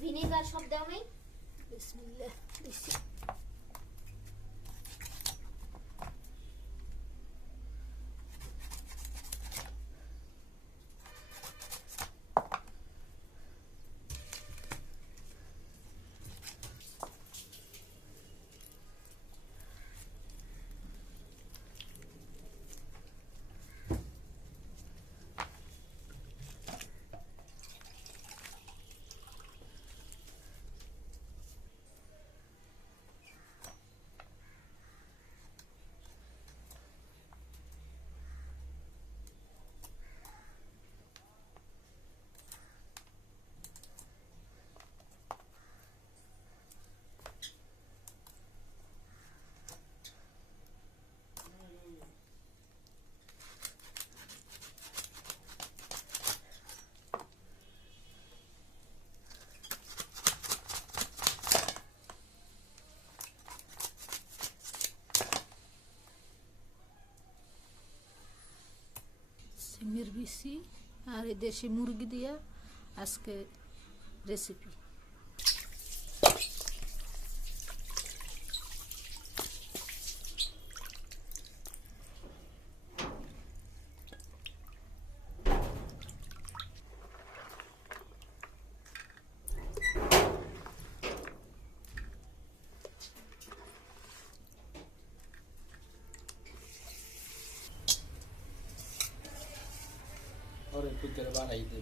Vinegar সব দাও নাই। বিসমিল্লাহ দিছি। সিমের বিচি আর এই দেশি মুরগি দিয়া আজকে রেসিপি। और कुछ देर बाद आई थे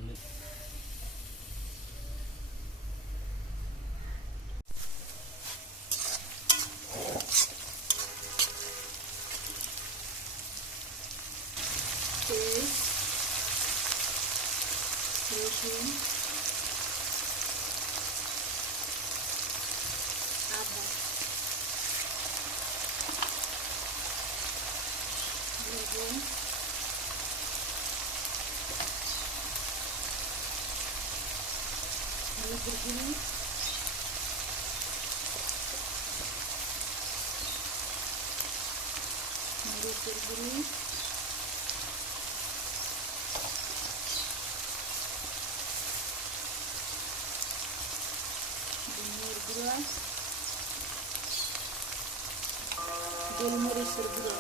রসুন, আদা, লবণ, হলুদের গুঁড়ো, মরিচের গুঁড়ো, ধনিয়ার গুঁড়া, গোলমরিচের গুঁড়ো,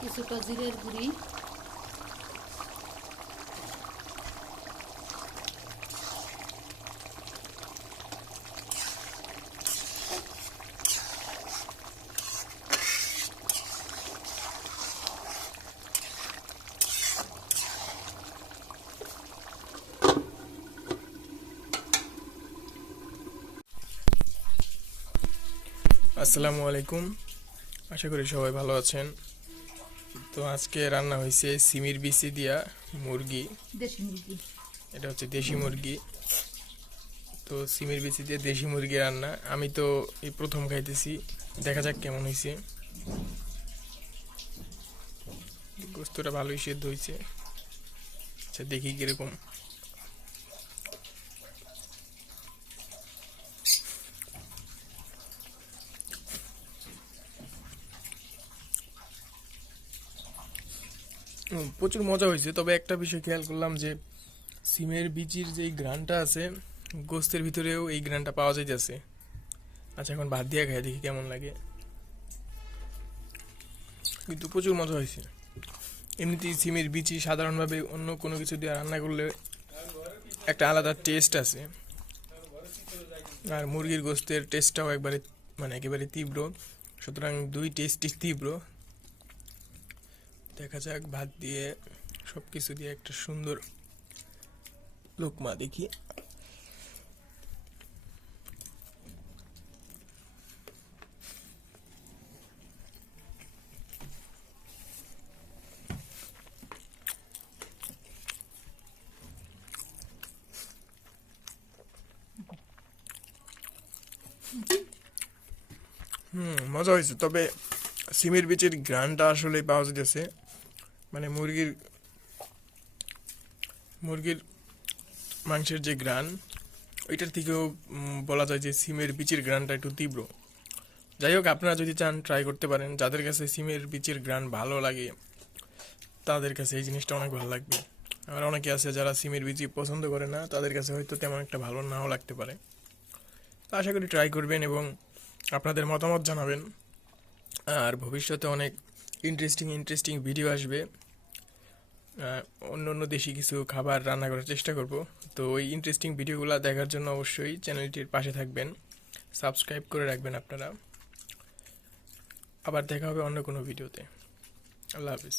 কিছুটা জিরের গুঁড়ি, আসসালামু আলাইকুম, আশা করি সবাই ভালো আছেন। তো আজকে রান্না হয়েছে সিমের বিচি দিয়া মুরগি। দেশি মুরগি, এটা হচ্ছে দেশি মুরগি। তো সিমের বিচি দিয়ে দেশি মুরগি রান্না আমি তো এই প্রথম খাইতেছি, দেখা যাক কেমন হয়েছে। গোস্তটা ভালোই সেদ্ধ হয়েছে, আচ্ছা দেখি কিরকম। প্রচুর মজা হয়েছে, তবে একটা বিষয় খেয়াল করলাম যে সিমের বিচির যে ঘ্রাণটা আছে গোস্তের ভিতরেও এই ঘ্রাণটা পাওয়া যাইতেছে। আচ্ছা, এখন ভাত দিয়ে খাই, দেখি কেমন লাগে। কিন্তু প্রচুর মজা হয়েছে। এমনিতেই সিমের বিচি সাধারণভাবে অন্য কোনো কিছু দিয়ে রান্না করলে একটা আলাদা টেস্ট আছে, আর মুরগির গোস্তের টেস্টটাও একবারে মানে একেবারে তীব্র, সুতরাং দুই টেস্টই তীব্র। দেখা যাক ভাত দিয়ে সব কিছু দিয়ে একটা সুন্দর লোকমা দেখি। মজা হয়েছে, তবে সিমের বিচের ঘ্রাণটা আসলে পাওয়া যাচ্ছে, মানে মুরগির মুরগির মাংসের যে ঘ্রাণ ওইটার থেকেও বলা যায় যে সিমের বিচির ঘ্রাণটা একটু তীব্র। যাই হোক, আপনারা যদি চান ট্রাই করতে পারেন। যাদের কাছে সিমের বিচির ঘ্রাণ ভালো লাগে তাদের কাছে এই জিনিসটা অনেক ভালো লাগবে। আর অনেকে আছে যারা সিমের বিচি পছন্দ করে না, তাদের কাছে হয়তো তেমন একটা ভালো নাও লাগতে পারে। তো আশা করি ট্রাই করবেন এবং আপনাদের মতামত জানাবেন। আর ভবিষ্যতে অনেক ইন্টারেস্টিং ভিডিও আসবে। অন্য অন্য দেশি কিছু খাবার রান্না করার চেষ্টা করব। তো ওই ইন্টারেস্টিং ভিডিওগুলো দেখার জন্য অবশ্যই চ্যানেলটির পাশে থাকবেন, সাবস্ক্রাইব করে রাখবেন আপনারা। আবার দেখা হবে অন্য কোনো ভিডিওতে। আল্লাহ হাফিজ।